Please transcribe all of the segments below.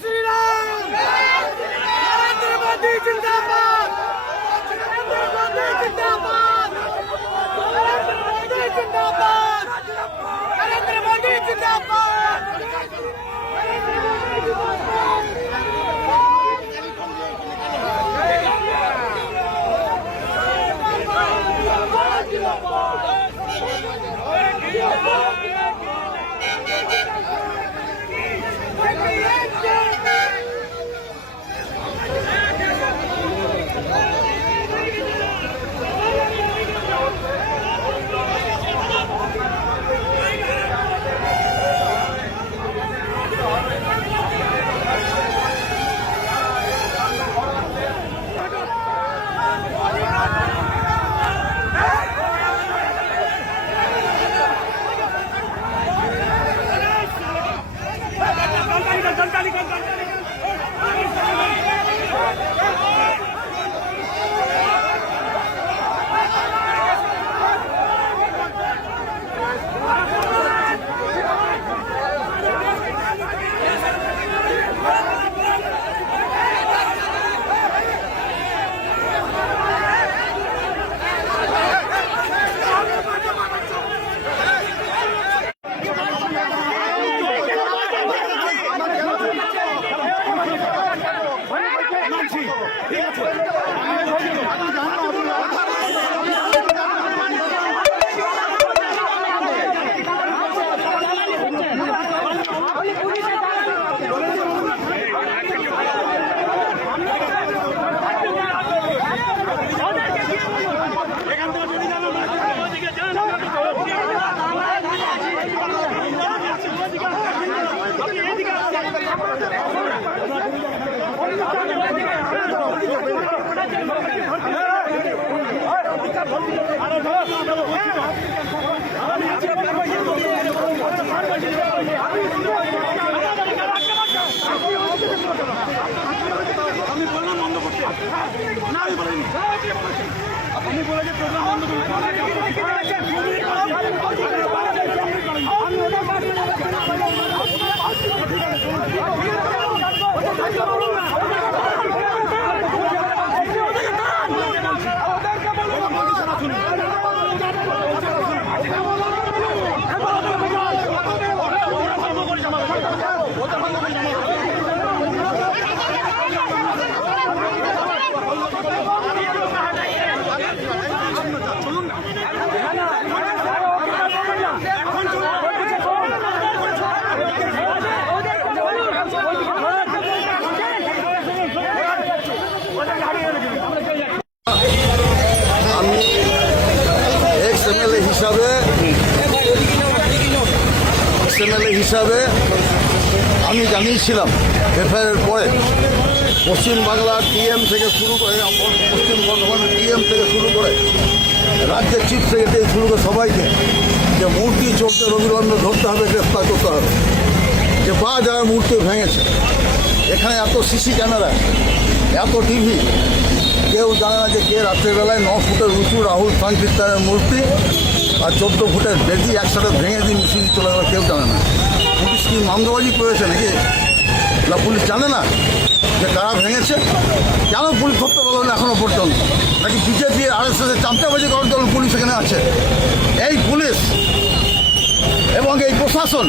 श्री राम, नरेंद्र मोदी जिंदाबाद, नरेंद्र मोदी जिंदाबाद, नरेंद्र मोदी जिंदाबाद, नरेंद्र मोदी जिंदाबाद। হিসাবে আমি জানিয়েছিলাম এফআইআর পরে পশ্চিমবাংলার টিএম থেকে শুরু করে পশ্চিম বর্ধমানের টিএম থেকে শুরু করে রাজ্যের চিফ সেক্রেটারি শুরু করে সবাইকে যে মূর্তি চলতে রবিবন্ধ ধরতে হবে, গ্রেফতার করতে হবে। যে বা যারা মূর্তি ভেঙেছে, এখানে এত সিসি ক্যামেরা, এত টিভি, কেউ জানে না যে কে রাত্রেবেলায় 9 ফুটের উঁচু রাহুল সংকীর্তনের মূর্তি আর 14 ফুটের বেদি একসাথে ভেঙে দিয়ে মিছিল চলে গেল, কেউ জানে না। পুলিশ কি মামলাবাজি করেছে নাকি? না, পুলিশ জানে না যে কারা ভেঙেছে? কেন পুলিশ ধরতে পারল না এখনো পর্যন্ত? নাকি বিজেপি RSS চামচাবাজি করার জন্য পুলিশ এখানে আছে? এই পুলিশ এবং এই প্রশাসন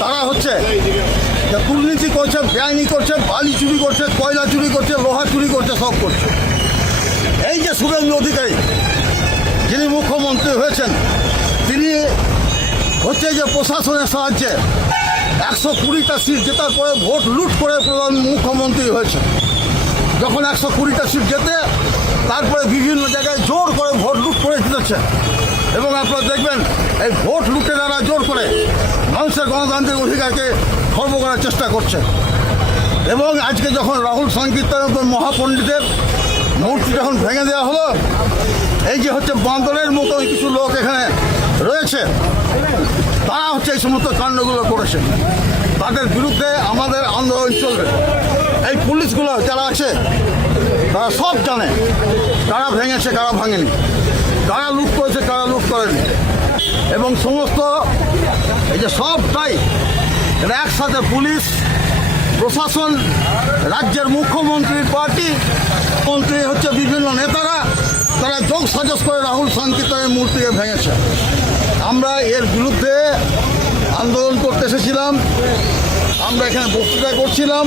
তারা হচ্ছে দুর্নীতি করছে, বেআইনি করছে, বালি চুরি করছে, কয়লা চুরি করছে, লোহা চুরি করছে, সব করছে। এই যে শুভেন্দু অধিকারী যিনি মুখ্যমন্ত্রী হয়েছেন, তিনি হচ্ছে যে প্রশাসনের সাহায্যে 120টা সিট জেতার পরে ভোট লুট করে প্রধান মুখ্যমন্ত্রী হয়েছে। যখন 120টা সিট জেতে তারপরে বিভিন্ন জায়গায় জোর করে ভোট লুট করে জিতেছে। এবং আপনারা দেখবেন এই ভোট লুটে যারা জোর করে মানুষের গণতান্ত্রিক অধিকারকে খর্ব করার চেষ্টা করছে। এবং আজকে যখন রাহুল সংকীর্তনের মহাপণ্ডিতের মূর্তি যখন ভেঙে দেওয়া হলো, এই যে হচ্ছে বান্দরের মতো কিছু লোক এখানে রয়েছে, তারা হচ্ছে এই সমস্ত কাণ্ডগুলো করেছে। তাদের বিরুদ্ধে আমাদের আন্দোলন চলবে। এই পুলিশগুলো যারা আছে তারা সব জানে কারা ভেঙেছে কারা ভাঙেনি, কারা লুট করেছে কারা লুট করেনি, এবং সমস্ত এই যে সবটাই এটা একসাথে পুলিশ প্রশাসন, রাজ্যের মুখ্যমন্ত্রীর পার্টি, মন্ত্রী হচ্ছে বিভিন্ন নেতারা, তারা যোগ সাজস করে রাহুল সাংকিতানের মূর্তিকে ভেঙেছে। আমরা এর বিরুদ্ধে আন্দোলন করতে এসেছিলাম, আমরা এখানে বক্তৃতা করছিলাম।